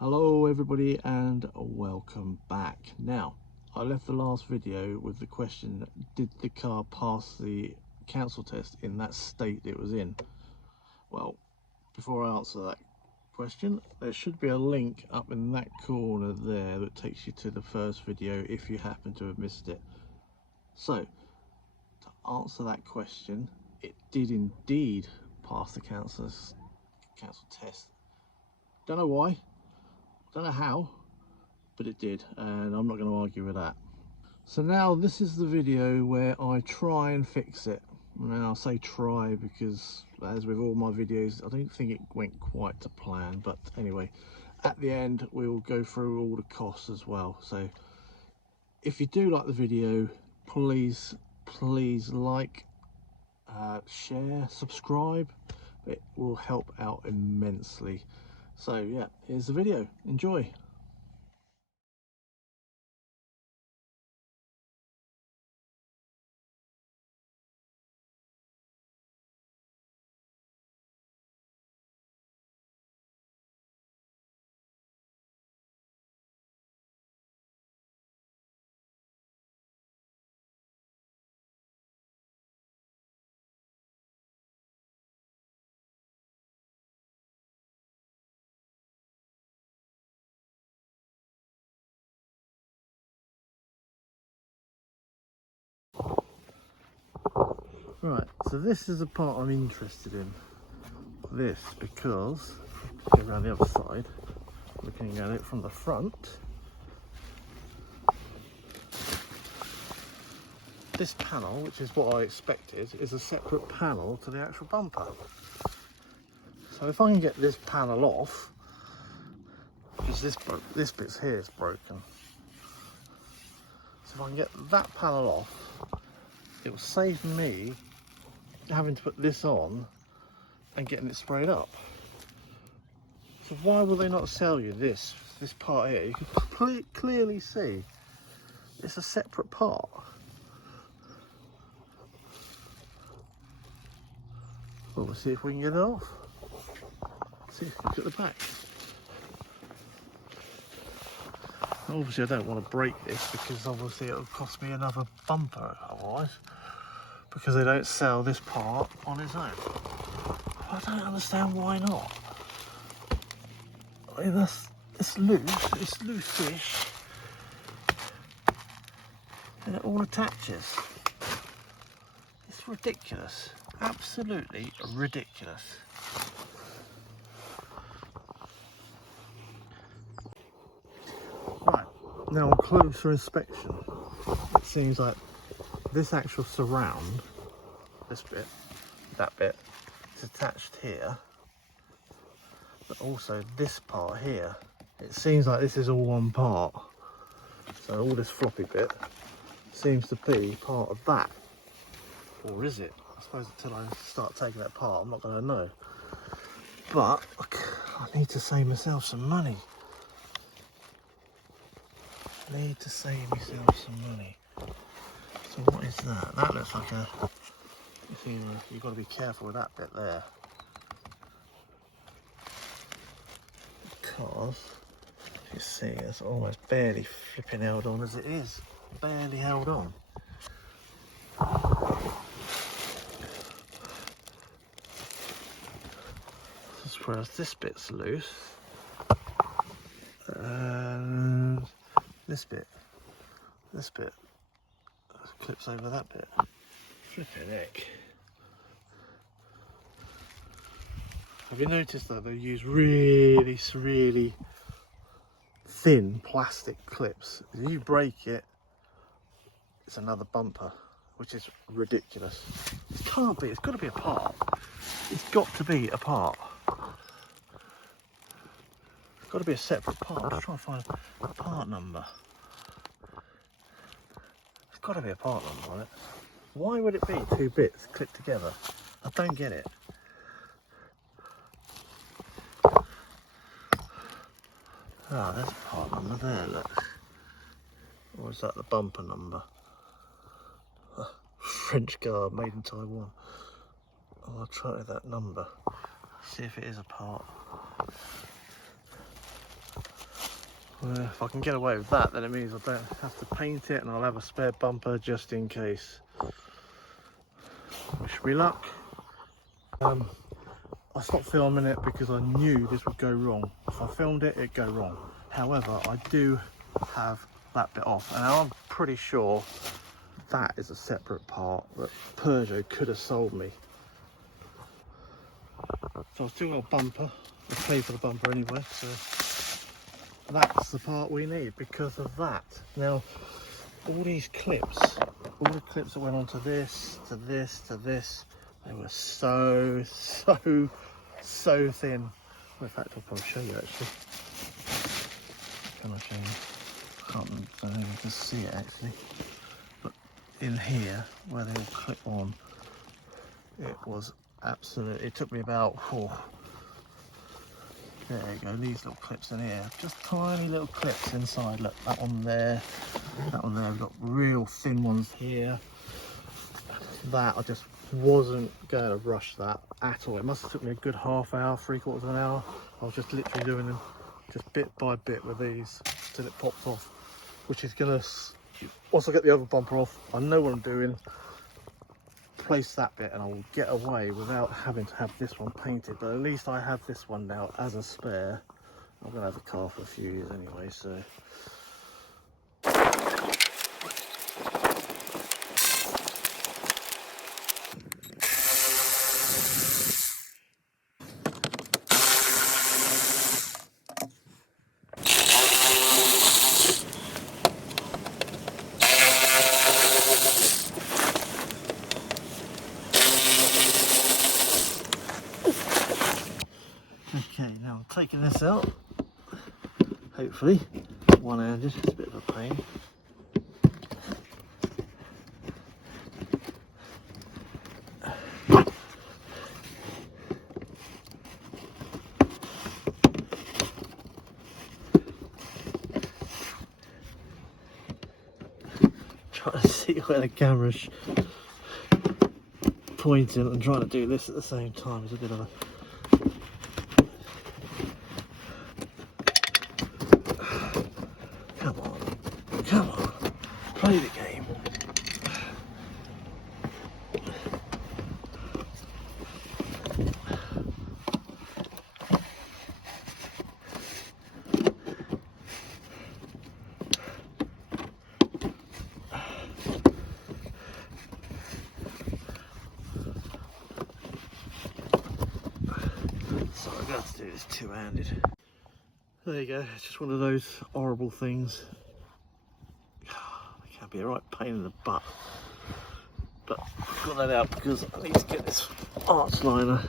Hello everybody and welcome back. Now, I left the last video with the question, did the car pass the council test in that state it was in? Well, before I answer that question, there should be a link up in that corner there that takes you to the first video if you happen to have missed it. So, to answer that question, it did indeed pass the council test. Don't know why, don't know how, but it did, and I'm not going to argue with that. So now this is the video where I try and fix it. Now I say try because, as with all my videos, I don't think it went quite to plan, but anyway, at the end we will go through all the costs as well. So if you do like the video, please like, share, subscribe. It will help out immensely. So yeah, here's the video. Enjoy. Right, so this is the part I'm interested in. This, because, go around the other side, looking at it from the front, this panel, which is what I expected, is a separate panel to the actual bumper. So if I can get this panel off, because this bit's here is broken. So if I can get that panel off, it will save me having to put this on and getting it sprayed up. So why will they not sell you this part here? You can clearly see it's a separate part. Well, we'll see if we can get it off. See, look at the back. Obviously I don't want to break this because obviously it'll cost me another bumper otherwise, because they don't sell this part on its own. I don't understand why not. I mean, it's loose-ish, and it all attaches. It's ridiculous, absolutely ridiculous. Right, now on closer inspection, it seems like this actual surround, this bit, that bit, is attached here, but also this part here. It seems like this is all one part. So all this floppy bit seems to be part of that. Or is it? I suppose until I start taking that apart, I'm not going to know. But I need to save myself some money. I need to save myself some money. So what is that? That looks like a... You've got to be careful with that bit there. Because, you see, it's almost barely flipping held on as it is. Barely held on. Whereas this bit's loose. And this bit clips over that bit. Flipping heck. Have you noticed that they use really thin plastic clips? If you break it, it's another bumper, which is ridiculous. It can't be, it's got to be a part. It's got to be a part. It's got to be a separate part. I'm just trying to find a part number. It's got to be a part number on it. Why would it be two bits clipped together? I don't get it. Ah, there's a part number there, look. Or is that the bumper number? French car made in Taiwan. Oh, I'll try that number. See if it is a part. If I can get away with that, then it means I don't have to paint it and I'll have a spare bumper just in case. Wish me luck. I stopped filming it because I knew this would go wrong. If I filmed it, it'd go wrong. However, I do have that bit off, and I'm pretty sure that is a separate part that Peugeot could have sold me. So I've still got a bumper. I paid for the bumper anyway, so that's the part we need because of that. Now, all these clips, all the clips that went onto this, to this, to this, they were so thin. Well, in fact, I'll probably show you actually. Can I show you? I don't even just see it actually. But in here, where they all clip on, it was absolute. It took me about, there you go, these little clips in here. Just tiny little clips inside. Look, that one there, that one there. We've got real thin ones here. That, I just wasn't going to rush that at all. It must have took me a good half hour, 3/4 of an hour. I was just literally doing them just bit by bit with these till it popped off, which is gonna, once I get the other bumper off, I know what I'm doing, place that bit and I will get away without having to have this one painted. But at least I have this one now as a spare. I'm gonna have the car for a few years anyway, so okay, now I'm taking this out. Hopefully, one-handed, it's a bit of a pain. Trying to see where the camera's pointing and trying to do this at the same time is a bit of a... Come on, play the game. So I'm going to have to do this two-handed. There you go, it's just one of those horrible things. It can be a right pain in the butt. But I've got that out because I need to get this arch liner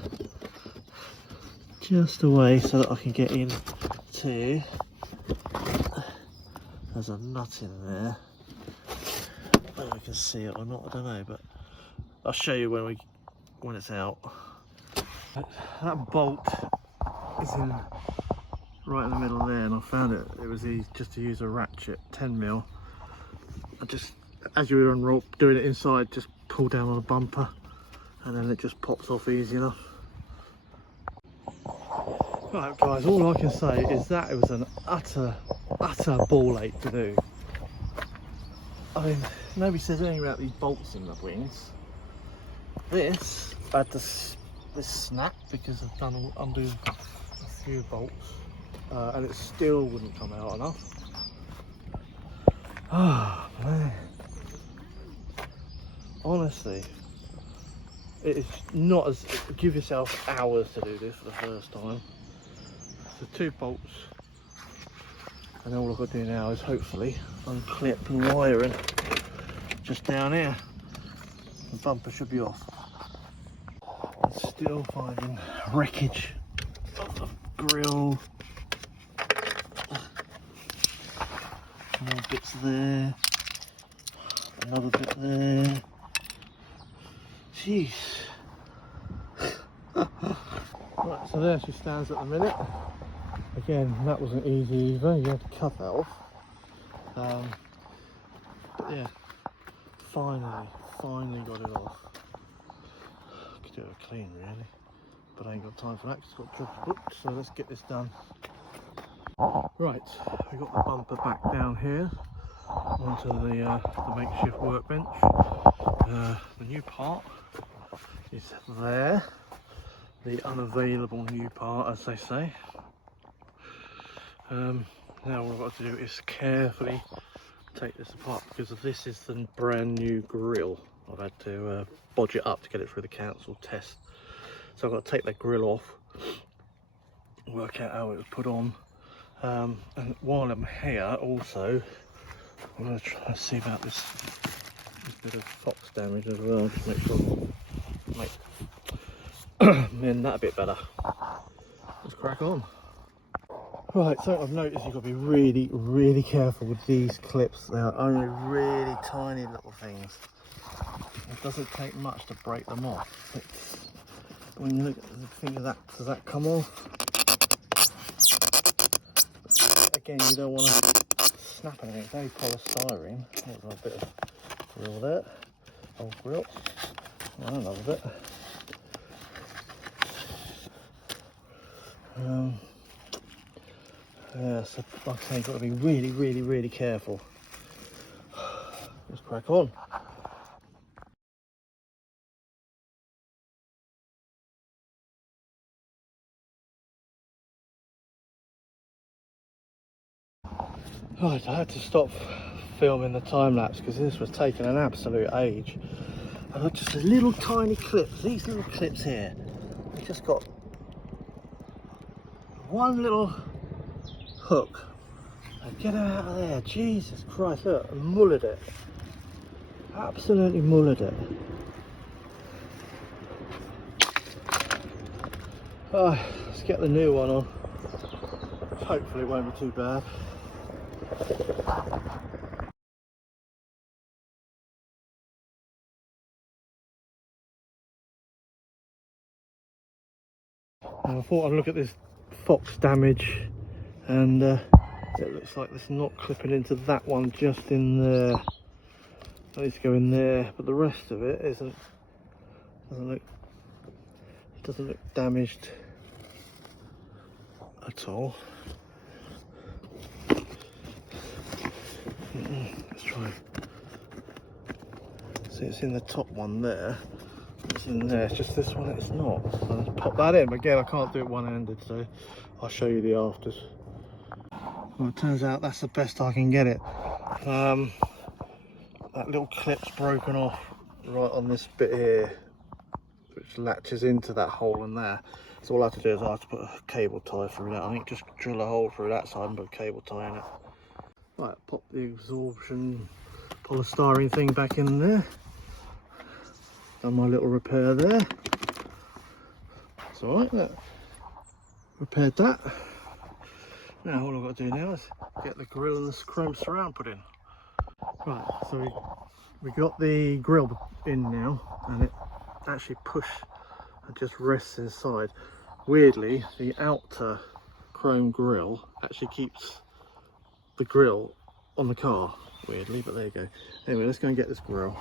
just away so that I can get in to... There's a nut in there. Whether we can see it or not, I don't know, but I'll show you when it's out. That bolt is in right in the middle there, and I found it was easy just to use a ratchet, 10mm. I just, as you were doing it inside, just pull down on the bumper and then it just pops off easy enough. Right guys, all I can say is that it was an utter ball ache to do. I mean, nobody says anything about these bolts in the wings. This had this snap because I've done undo a few bolts, and it still wouldn't come out enough. Ah, man. Honestly, it is not as... Give yourself hours to do this for the first time. So 2 bolts, and all I've got to do now is hopefully unclip the wiring just down here. The bumper should be off. I'm still finding wreckage of the grille. More bits there, another bit there. Jeez. Right, so there she stands at the minute. Again, that wasn't easy either, you had to cut that off. But yeah, finally got it off. Could do a clean really, but I ain't got time for that because I've got jobs booked, so let's get this done. Right, we've got the bumper back down here onto the makeshift workbench. The new part is there, the unavailable new part, as they say. Now all I've got to do is carefully take this apart, because this is the brand new grille. I've had to bodge it up to get it through the council test. So I've got to take that grille off, work out how it was put on. And while I'm here also, I'm going to try and see about this bit of fox damage as well, just make sure mend that a bit better. Let's crack on. Right, so I've noticed you've got to be really careful with these clips. They are only really tiny little things. It doesn't take much to break them off. When you look at the thing of that, does that come off? Again, you don't want to snap anything. It's only polystyrene. There's a bit of grill there. Old grill. And another bit. Yeah, so like I say, you've got to be really careful. Let's crack on. Right, I had to stop filming the time lapse because this was taking an absolute age. I've got just a little tiny clips, these little clips here. We've just got one little hook. And get it out of there, Jesus Christ, look, I mullered it. Absolutely mullered it. Right, let's get the new one on. Hopefully it won't be too bad. I thought I'd look at this fox damage, and it looks like it's not clipping into that one, just in there. It needs to go in there, but the rest of it doesn't look damaged at all. Let's try. See, it's in the top one there. It's in there. It's just this one. It's not. So let's pop that in. But again, I can't do it one-handed, so I'll show you the afters. Well, it turns out that's the best I can get it. That little clip's broken off right on this bit here, which latches into that hole in there. So all I have to do is I have to put a cable tie through that. I think just drill a hole through that side and put a cable tie in it. Right, pop the absorption polystyrene thing back in there. Done my little repair there. It's alright, look. Repaired that. Now all I've got to do now is get the grill and the chrome surround put in. Right, so we got the grill in now, and it actually pushed and just rests inside. Weirdly, the outer chrome grill actually keeps the grill on the car, weirdly, but there you go. Anyway, let's go and get this grill.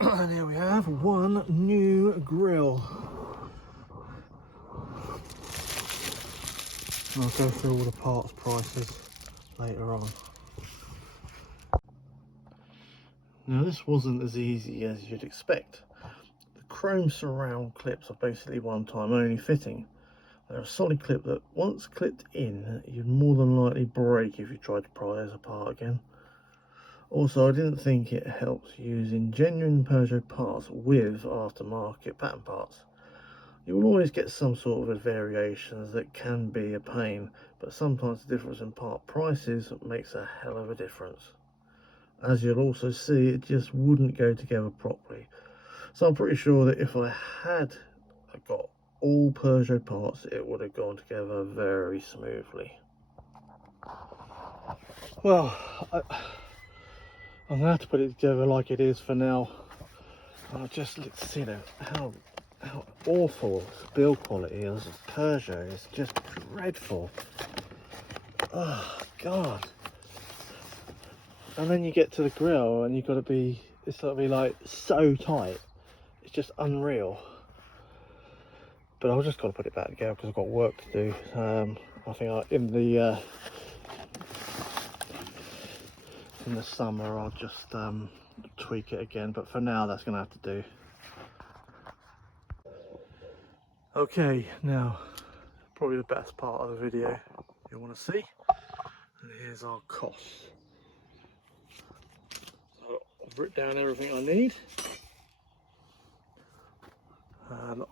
And here we have one new grill. I'll go through all the parts prices later on. Now this wasn't as easy as you'd expect. The chrome surround clips are basically one-time only fitting. They're a solid clip that once clipped in, you'd more than likely break if you tried to pry those apart again. Also, I didn't think it helps using genuine Peugeot parts with aftermarket pattern parts. You will always get some sort of variations that can be a pain, but sometimes the difference in part prices makes a hell of a difference. As you'll also see, it just wouldn't go together properly. So I'm pretty sure that if I had got all Peugeot parts, it would have gone together very smoothly. Well, I'm going to have to put it together like it is for now. Just let's see how awful build quality is. Peugeot is just dreadful. Oh God. And then you get to the grill and it's got to be like so tight. It's just unreal. But I've just got to put it back together because I've got work to do. I think in the summer I'll just tweak it again, but for now that's going to have to do. Okay, now probably the best part of the video you want to see, and here's our costs. So I've written down everything I need, and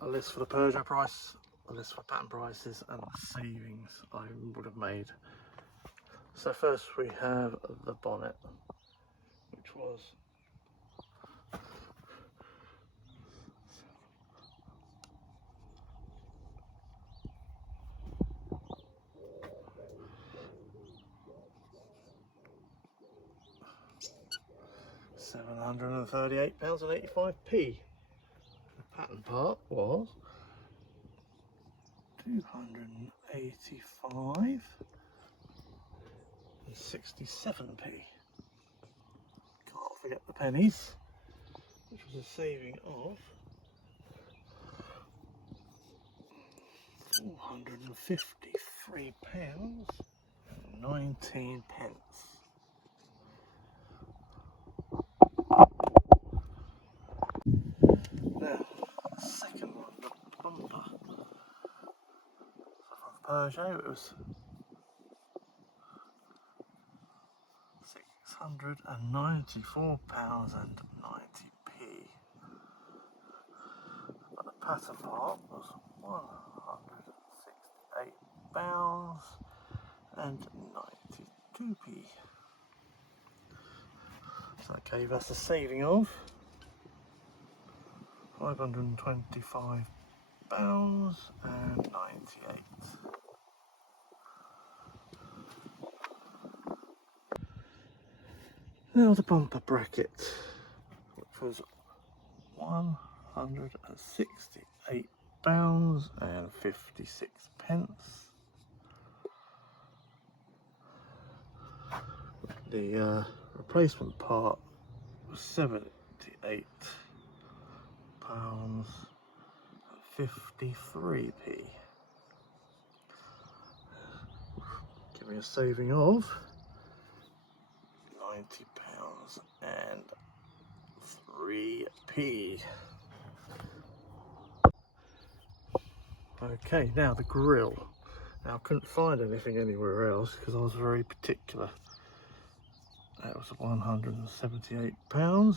a list for the Peugeot price, a list for pattern prices, and the savings I would have made. So first we have the bonnet, which was £738.85. The pattern part was £285.67. Can't forget the pennies, which was a saving of £453.19. Now, the second one, the bumper. So from Peugeot, it was £694.90. But the pattern part was £168.92. So that gave us a saving of £525.98. Now the bumper bracket, which was £168.56. The replacement part was £78.53, giving a saving of £90.03. Okay, now the grille. Now I couldn't find anything anywhere else because I was very particular. That was £178.08.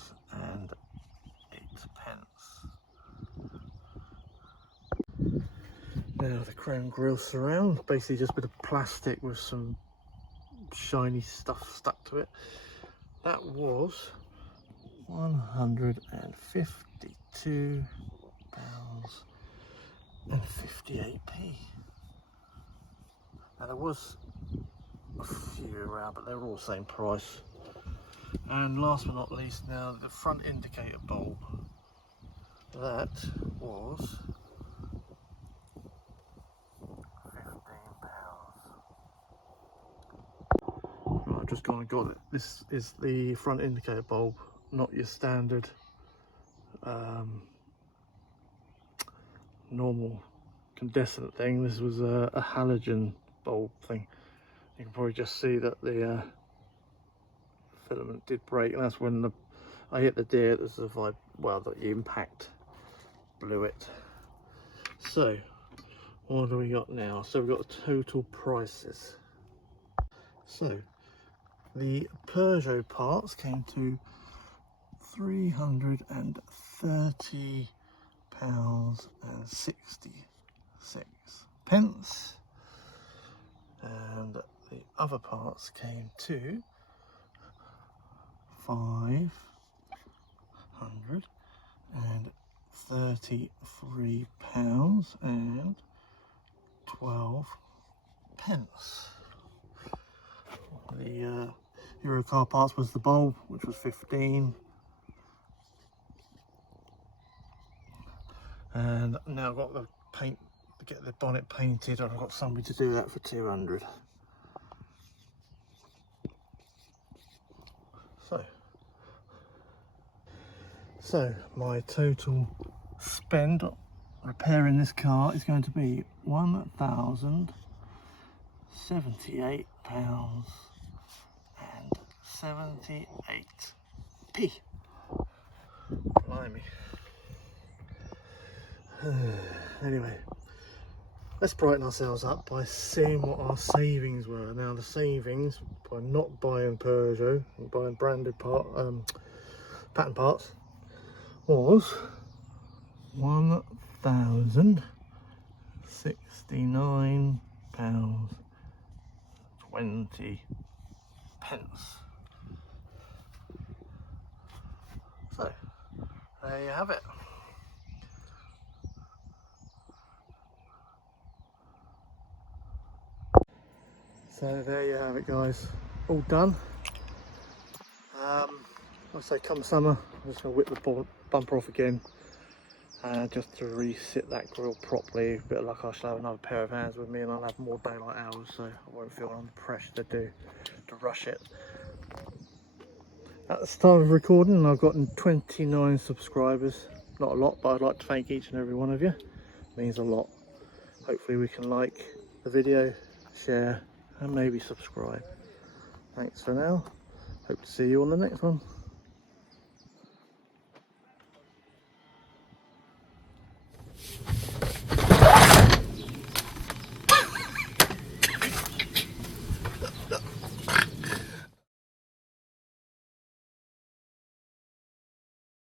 Now the crown grille surround, basically just a bit of plastic with some shiny stuff stuck to it. That was £152.58. Now there was a few around, but they were all the same price. And last but not least, now the front indicator bulb. That was £15. Right, I've just gone and got it. This is the front indicator bulb, not your standard normal incandescent thing. This was a halogen bulb thing. You can probably just see that the filament did break, and that's when I hit the deer. There's a the impact blew it. So what do we got now? So we've got the total prices. So the Peugeot parts came to £330.66, and the other parts came to £533.12. The Eurocar parts was the bulb, which was 15, and now I've got the paint to get the bonnet painted, and I've got somebody to do that for 200. So my total spend repairing this car is going to be £1,000 £78.78p. Blimey. Anyway, let's brighten ourselves up by seeing what our savings were. Now the savings by not buying Peugeot and buying branded pattern parts was £1,069.20. So there you have it. So there you have it, guys, all done. I say come summer, I'm just going to whip the bumper off again, just to resit that grille properly. A bit like I shall have another pair of hands with me and I'll have more daylight hours, so I won't feel under pressure to rush it. At the start of recording, I've gotten 29 subscribers. Not a lot, but I'd like to thank each and every one of you. It means a lot. Hopefully we can like the video, share and maybe subscribe. Thanks for now. Hope to see you on the next one.